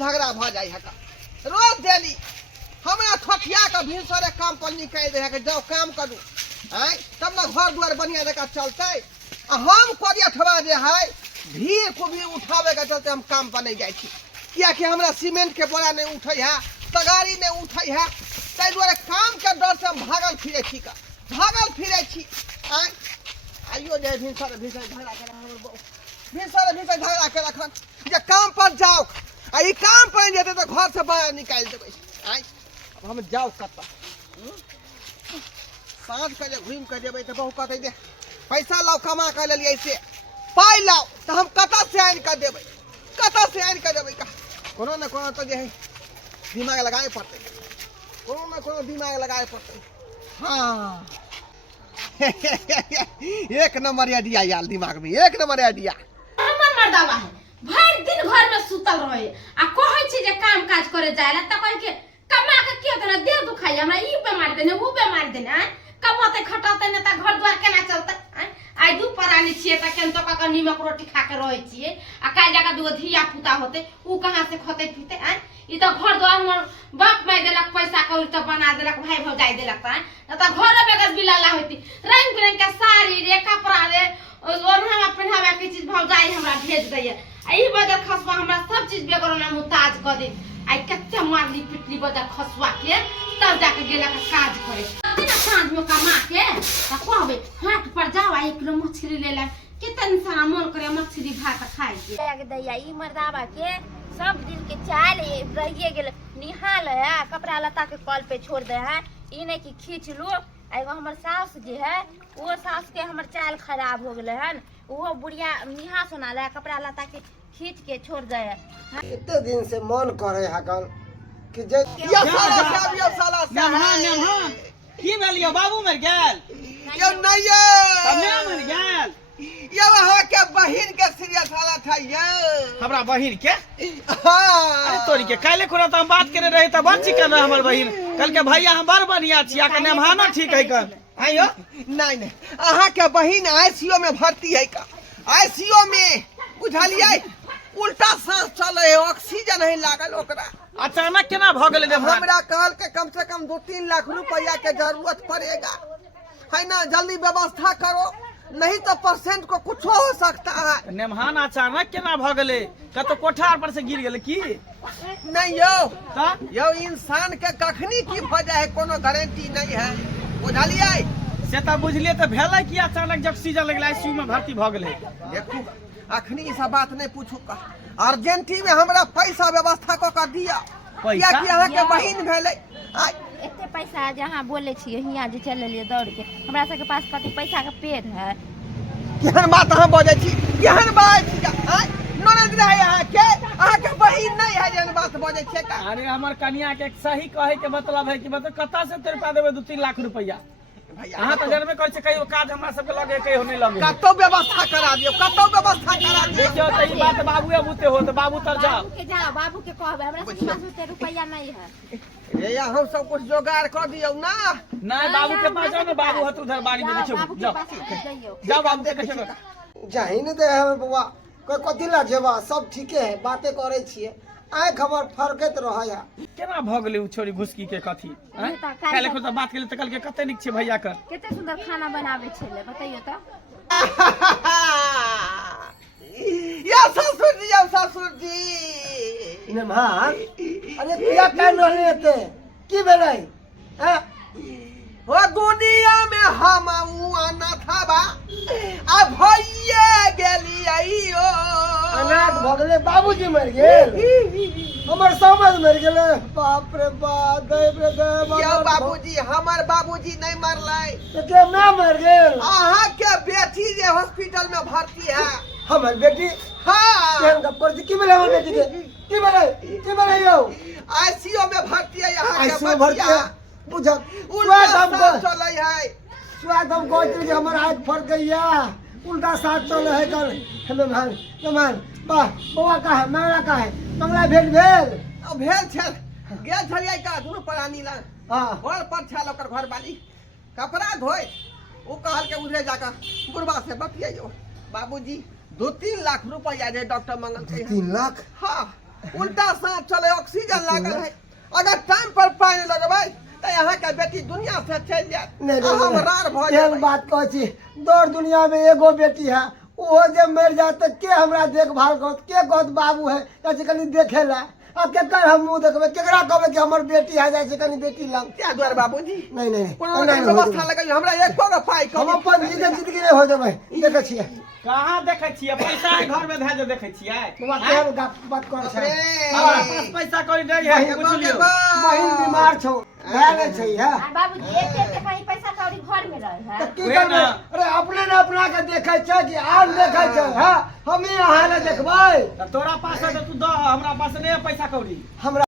झगड़ा भ जाए है रोज डेली हमरा ठठिया के भिनसरे काम पर निकाल दे है जाओ काम करू हैं तब ना घर द्वार बढ़िया जगह चलते हम करिया ठबा दे है भीड़ को भी उठावे के चलते हम काम पर नहीं जाए किया कि हमरा सीमेंट के बोरा नहीं उठे है तगारी नहीं उठे है ताहि द्वारे काम के डर से हम भागल फिरे छी का भागल फिरे छी आइयो जे भिनसर झगड़ा कर भिनसर झगड़ा के रखन जे काम पर जाओ आ ई काम पर जेते तो घर से बाहर निकाल देबै अब हम जाओ कत साँझ के जे घूम के जेबै तो बहु कहते दे पैसा लाओ कमा के लेलिए से पाई लाओ तो हम कत से आन के देबै का कोनो न कोनो तो जे है दिमाग लगाए पड़ते कोनो न कोनो दिमाग लगाए पड़ते हाँ एक नंबर आइडिया यार दिमाग में एक नंबर आइडिया हमर मर्दावा है भर दिन घर में सुतल रहे आ कहै छी जे काम काज करे जायला त कह के कमा के के देना देह दुखाई हमरा ई बीमार देने वो बीमार देने कमाते खटाते न त घर द्वार केना चलते आई दू परानी छिए त केन तो का नीमक रोटी खा के रहै छिए आ काई जगह दू धिया पुता होते उ कहां से खते पीते ई त घर द्वार हमर बाप माई देलक पैसा कौड़ी त बना देलक भाई भौजाई देलक त घर बेगर बिलाला होती रंग बिरंग के साड़ी रे कपड़ा रे ओढ़ावा पहनावा के चीज भौजाई हमरा भेज दैया आई बजर खसवा हमरा सब चीज बेगरना मुताज क दे आई कत्ते मारली पिटली बजर खसवा के तब जाके गेला के काज करे ना सांझ में कमा के त कहबे हाट पर जाओ 1 किलो मछली ले ला कितन सारा मन करे मछली भात खाए के लाग दैया ई मर्दावा के सब दिन के चाल रहिए गेल निहाल है कपड़ा लता के कल पे छोड़ दे है ई नहीं कि खींच लो एगो हमर सास जे है वो सास के हमर चाल खराब हो गेले हन वो बुढ़िया निहा सुना ले कपड़ा लता के खींच के छोड़ दे है इतने दिन से मन करे हकन कि जे या साला नमहा की भेलियो बाबू मर गेल यो नहीं ये तमे मर गेल ये वहां के बहिन के सीरियस हालत है ये हमरा बहिन के हां अरे तोरी के काले खुना त हम बात करे रही त बात चिकन रह हमर बहिन कल के भैया हम बड़ बढ़िया छिया के नमहाना ठीक है कर आइयो नहीं अहाँ के बहिन आईसीयू में भर्ती है का आईसीयू में बुझलिए उल्टा सांस चले है ऑक्सीजन नहीं लागल ओकरा अचानक केना भ गेले हमरा कहल के कम से कम 2-3 लाख रुपया के जरूरत पड़ेगा है ना जल्दी व्यवस्था करो नहीं तो परसेंट को कुछ हो सकता है नेमहान अचानक केना भ गेले कतो कोठार पर से गिर गेले की नहीं यो इंसान के कखनी की वजह है कोनो गारंटी नहीं है बुझलिए से त बुझलिए त भेलै कि अचानक जब सीजन लगला आईसीयू में भर्ती भ गेले देखू अखनी ई सब बात नहीं पूछू का अर्जेंटी में हमरा पैसा व्यवस्था को कर दिया क्या कि अहाँ के बहिन भेले एते पैसा जहां बोले छी हिया जे चल लिए दौड़ के हमरा सब के पास कति पैसा के पेड़ है केहन बात अहाँ बजै छी केहन बात ननद रहे अहाँ के बहिन नहीं है जेहन बात बजै छी का अरे हमर कन्या के सही कहे के मतलब है कि मतलब कता से तेरे देबे 2-3 लाख रुपया अहाँ तो जनमे कर छै कहियो काज हमरा सब के लगे कहियो नहीं लगे कतो व्यवस्था करा दियो देखियो त ई बात बाबूए बुते हो त बाबू तर जाओ बाबू के कहबे हमरा सब पास उते रुपया नहीं है ये हम सब कुछ जोगाड़ कर दियो ना नहीं बाबू के पास जाओ ना बाबू हत उधर बाड़ी में देखियो जाओ बाबू के देखियो जाहि न दे हम बुआ कोई कथि ला जेबा सब ठीके है बातें करे छिए आय खबर फरकत रहया केना भ गेलै उ छोरी घुसकी के कथि काले खुद बात केले त कल के कते निक छै भैया कर कते सुंदर खाना बनावे छले बताइयो त या ससुर जी नेमहान अरे किया कान रहले ते की भेलै हैं हो दुनिया में हम अनाथ बा आ भइए गेलियो अनाथ भगले बाबूजी मर गेल हमर समझ मर गेले बाप रे बाप देव रे देव क्या बाबूजी हमर बाबूजी नहीं मरलै तो के ना मर गेल अहाँ के बेटी जे हॉस्पिटल में भर्ती है हमर बेटी हां केहन गप कर की भेलै हमर बेटी के की भेलै यौ आईसीयू में भर्ती है यहाँ के आईसीयू भर्ती है बुझा स्वाद हम चलै है स्वाद हम कहते जे हमर आंख फट गईया उल्टा साथ चले है कल मेहमान बा बउआ का है मेरा का है मंगला भेल छल गेल छलियै का दुनु प्राणी ला हां घर पर छल ओकर घर वाली कपड़ा धोए वो कहल के उधरे जाकर बुढ़वा से बतियाइयो बाबूजी 2-3 लाख रुपया जे डॉक्टर मंगल के 3 लाख हां उल्टा सांस चले, ऑक्सीजन लागल है। अगर टाइम पर पानी लगबै तो यहाँ के बेटी दुनिया से चल जात। नहीं हम रार भ नहीं जाबै। बात कह छी, दौड़ दुनिया में एगो बेटी है, वो जब मर जाए तो के हमरा देखभाल करत, के कहत बाबू है जैसे कनी देखे ला, अब केकर हम मुंह देखबे, केकरा कहबे कि हमर बेटी है जैसे कनी बेटी लंग। क्या द्वार बाबूजी नहीं नहीं कोनो नहीं व्यवस्था लगल, हमरा एको रुपया हम अपन जिंदगी नहीं हो जेबै, देखे छियै कहाँ देखे छियै पैसा है घर में धै जे देखे छियै। बाबा केहन बात कर छै, हमारा पास पैसा कौड़ी नहीं है पूछ लियो। बहिन बीमार छौ, भए नहीं छै है आ बाबूजी एक के कहीं पैसा कौड़ी घर में रहे तो है। की वही करबै? ना। अरे अपने ने अपना के देखे छै कि आन देखे छै है, हम ही अहाँ ने देखबै। तो तोरा पास है तो तू दो, हमरा पास नहीं है पैसा कौड़ी। हमरा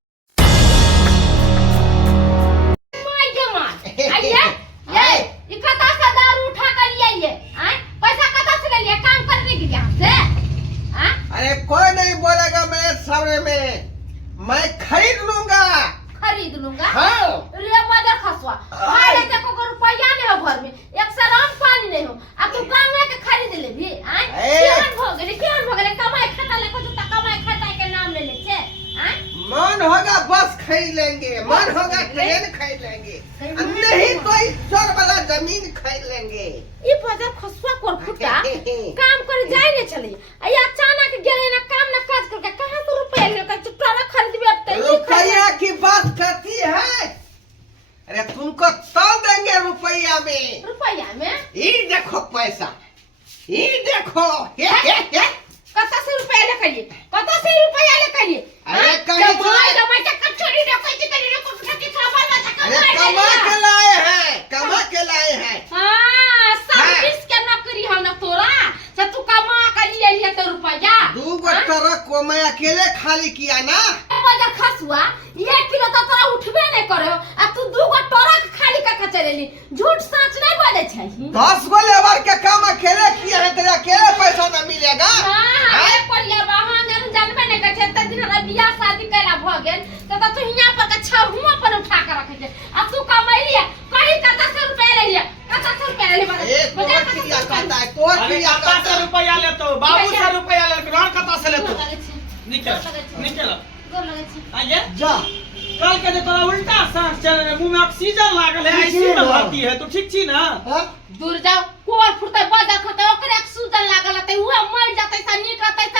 माय के माय आइए ये इकता का दारू उठा कर लिए ये हैं पैसा कता से ले लिए काम करने के लिए से हैं। अरे कोई नहीं बोलेगा मेरे सामने में, मैं खरीद लूंगा। खरीद लूंगा हाँ। रे मदर खसवा भाई देखो को रुपया नहीं हो घर में, एक सराम पानी नहीं हो, अब तू गांव के खरीद ले भी हैं। केहन हो गेले कमाई खाता ले को तो कमाई खाता के नाम ले ले छे हैं। मन होगा बस खरीद लेंगे, मन होगा ट्रेन खरीद लेंगे, नहीं तो इस चोर वाला जमीन खरीद लेंगे। ई बाजार खसवा कोर फुटा काम करे जाय नहीं चली, आई अचानक गेले ना काम ना काज करके कहां से रुपया लेकर चुटरा खरीदबे अब तो रुपया की बात करती है? अरे तुमको तो देंगे रुपया में। रुपया में ये देखो पैसा, ये देखो कता से रुपया ले करिए, कता से रुपया ले करिए। अरे कहीं कमाई के कचौड़ी रखै के तरी को ठकी खावा ना अरे कमा के लाए हैं, कमा के लाए हैं। हां सर्विस के नौकरी हो ना तोरा से तू कमा के लिए लिए तो रुपया 2 ट्रक को मैं अकेले खाली किया ना। बाजार खसुआ 1 किलो तो तोरा उठबे नहीं करे आ तू 2 ट्रक खाली का चलेली, झूठ सच नहीं बोले छै। 10 गो लेबर के काम अकेले किया है, तेरे अकेले पैसा ना मिलेगा। हां परिया बहाने जानबे नहीं करे त दिन रा बियाह शादी कैला भ गेल त तू हिया पर के छहुआ पर उठा के रखे छै, अब तू कमाइली कहीं कता से रुपया ले लिया, कता से रुपया ले ए तोर क्रिया करता है, तोर अरे क्रिया कता करता से है। रुपया ले तो बाबू से रुपया ले ग्रहण कता से ले तो निकल निकल निकल गोर लगे छै। आइए जा कल के जे तोरा उल्टा सांस चले रे, मुंह में ऑक्सीजन लागल है, आईसीयू में भर्ती है, तू ठीक छी ना? हाँ? दूर जाओ कोर फुटै बाजार खते ओकरे सूजन लागल त उहे मर जातै त नीक रहतै त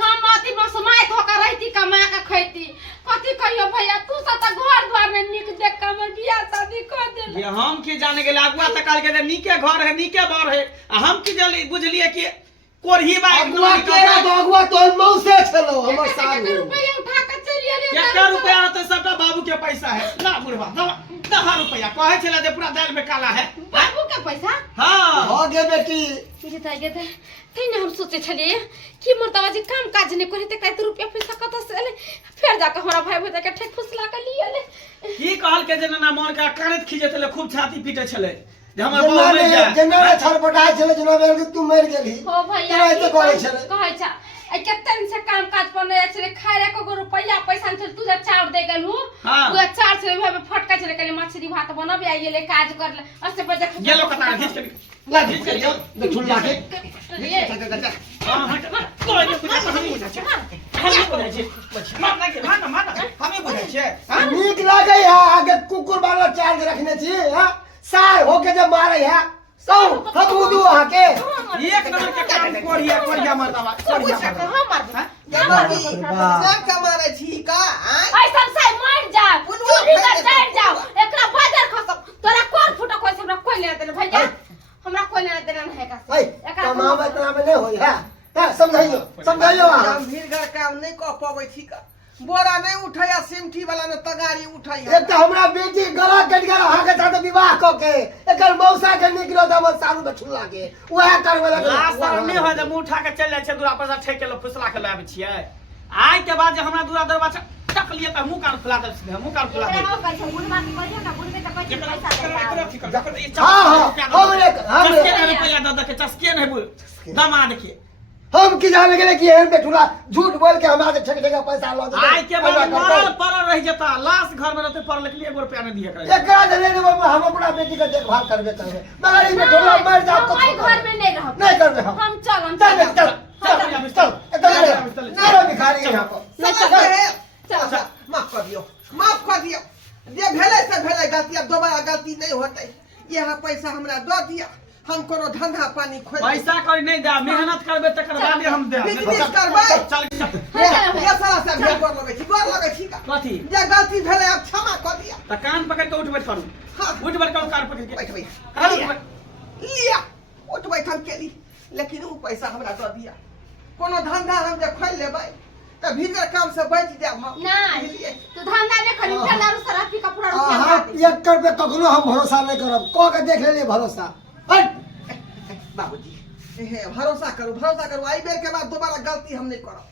हम अति मसमाइत होकर रहती कमा के खैती। कथी कहियो भैया तू सब त घर द्वार में नीक देख के हमर बियाह शादी कर देल। ये हम की जाने गेल अगुआ त कल के जे नीके घर है नीके बर है, आ हम की जली बुझलिए कि कोरही बा अगुआ केरा अगुआ तो मौसे छलो हमर साथ में। रुपया उठा के चली आले। क्या रुपया होते सबका बाबू के पैसा है ना बुढ़वा 10 रुपया कहे छला जे पूरा दाल में काला है। बाबू के पैसा हां हो गे बेटी, फिर त गे त तैने हम सोचे छलिए कि मोर दवाजी काम काज नहीं करे त कत रुपया पैसा कत से ले, फिर जाके हमरा भाई भौजा के ठेक फुसला के लिए ले। की कहल के जे ना मोर का कानत खीजे तले खूब छाती पीटे छले जे हमर बाबू मर जाए। जना छरपटाय छले, जना बेर तू मर गेली। हो भैया तोरा एते कहै छले। कहै छ ए केते दिन से काम काज पर नहीं छले, खाए रे को रुपया पैसा छले तू जे चार दे गेलू हाँ। तू चार छले भाई फटका छले कले मछली भात बनबे आइए ले काज कर ले असे पे देख गेलो कता घिच के ला घिच के जो देखुल लाके हां हट कोई नहीं बुझा हम बुझा छे, हम बुझा छे मार ना के मार हम बुझा छे। हां नीक लागे है, आगे कुकुर वाला चार्ज रखने छी हां, सार होके जब मारे है सौ हम उदू आके एक नंबर के काम कोरिया मरदावा कोरिया मरदावा। हम मार जबरदस्ती क्या कमा रहे छी का? हैं? पैसा से मर जा चोरी कर जाए जाओ एकरा बाजार खसम तोरा कोन फुटा कोई हमरा कोई ले देले भैया, हमरा कोई ले देले नहीं है का ए कमावे तना में नहीं होई है, हां समझाइयो गंभीर घर काम नहीं कह पावे छी का। बोरा नहीं उठाया, सिमठी वाला ने तगारी उठाई। एक तो हमरा बेटी गला कट गया हां के साथ विवाह क के एकर मौसा के निकलो त हमर सारू में छुला के ओहे करबे लगे। लास्ट नहीं हो जे मुंह उठा के चल जाय छै दूरा पर से ठेक के लो फुसला के लाबै छियै। आइ के बाद जे हमरा दूरा दरवाजा टक लिए त मुंह कान खुला दल मुंह कान खुला दे। हो कैसे बुढ़वा की करियो ना, बुढ़वे त पैसा देता। हां रुपया दे के चस्के नहीं बोल दामाद के हम की जाने गेले कि एहन पे ठुला झूठ बोल के हमरा से ठेक ठेक पैसा ल दे। आइ के बाद मरल परल रह जता, लाश घर में रहते पर लेकिन 1 रुपया नहीं दिए करे। एकरा जने हम अपना बेटी के देखभाल करबे करबे, मगर ई में ठुला मर जा तो हम घर में नहीं रह नहीं करबे हम। हम चल चल एकदम भिखारी यहाँ पर। ले समझ चल गए? चल अच्छा, माफ कर दियो जे भेले से भेले गलती, अब दोबारा गलती नहीं होते। यह पैसा हमरा दो दिया, हम कोनो धंधा पानी खोल पैसा कोई नहीं दे, मेहनत करबे तकर बाद हम दे। बिजनेस करबै। चल चल ये साला से भेल गोर लगै छी का कथी जे गलती भेले अब क्षमा कर दिया। त कान पकड़ के उठ बैठ करू, हाँ। उठ बैठ करू, कान पकड़ के बैठ कान उठ बैठ। लिया उठ बैठ हम केली, लेकिन वो पैसा हमरा दो दिया। कोनो धंधा हम जे खोल लेबै त भीतर काम से बच जाब हम। नहीं तू धंधा नहीं करी, उठा दारू शराब पी के पूरा रुपया हाँ खा दे। एक कर पे कखनो हम भरोसा नहीं करब, कह के देख लेलिए भरोसा। हट बाबूजी भरोसा करू, आई बेर के बाद दोबारा गलती हम नहीं करब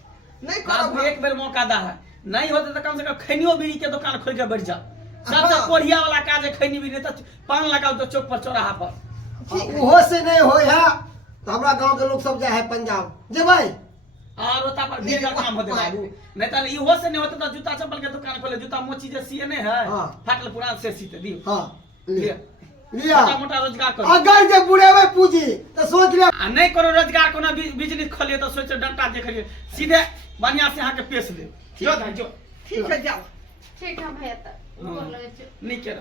बाबू एक बेर मौका दा है, नहीं होते तो कम से कम खैनियो बीड़ी के दुकान खोल के बैठ जा। सबसे हाँ। कोढ़िया वाला काज है खैनी बीड़ी, तो पान लगाओ तो चौक पर चौराहा पर। उहो से नहीं होय है तो हमरा गांव के लोग सब जाए है पंजाब जेबै। और ओता पर भीड़ का काम होते बाबू, नहीं तो इहो से नहीं होते तो जूता चप्पल के दुकान खोले, जूता मोची जे सिए नहीं है, हाँ। फाटल पुरान से सीते दियो। हाँ लिया लिया छोटा मोटा रोजगार करो। अगर जे बुढ़ेबै पूजी तो सोच ले। आ नहीं करो रोजगार, कोनो बिजनेस खोलिए तो सोचे डंटा देखिए, सीधे बढ़िया से यहाँ के पेश ले। जो ठीक है जाओ। ठीक है भैया त गोर लगै छी।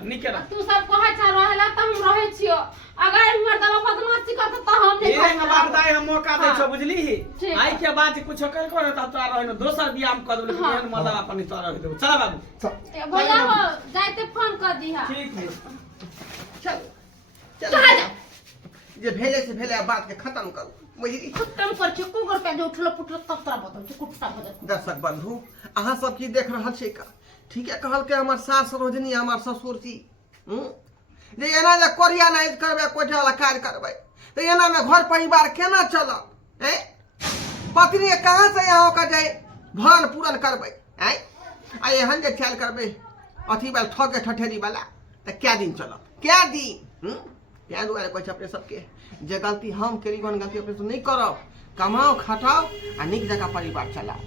निकेरा तू सब कहे छ रहेला त हम रहै छियो, अगर हमर दवा बदमाशी करत त हम नहीं एक बार दाई हम मौका दे छो, बुझली ही। ठीक आई के बाद कुछ कर को त तोरा रहे न दोसर बियाह हम कर देबे, हाँ। एहन मजा अपन तोरा रह देबो। चल बाबू भैया हो जाते फोन कर दिहा। ठीक है। चल चल कहाँ जा? जे भेले से भेले बात के खत्म करू, बुझली। खत्म कर छी कुकर के जो उठलो पुटलो तब तोरा बदल छी कुत्ता बदल। दर्शक बंधु अहाँ सब की देख रहल छी का, ठीक है कहल के हमर सास रोजनी हमर ससुर जी जे एना जे कोरिया नहीं करबे, कोठे वाला काज करबे तो एना में घर परिवार केना चलत हैं? पत्नी कहाँ से यहाँ का जाए भरण पूरण करबे हैं? आ एहन जे ख्याल करबे अथी वाला ठगे ठठेरी वाला तो क्या दिन चलत, क्या दिन? क्या दुआरे कहै छै अपने सबके जे गलती हम केली गलती अपने तो नहीं करब, कमाओ खटाओ आ नीक जगह परिवार चलाओ।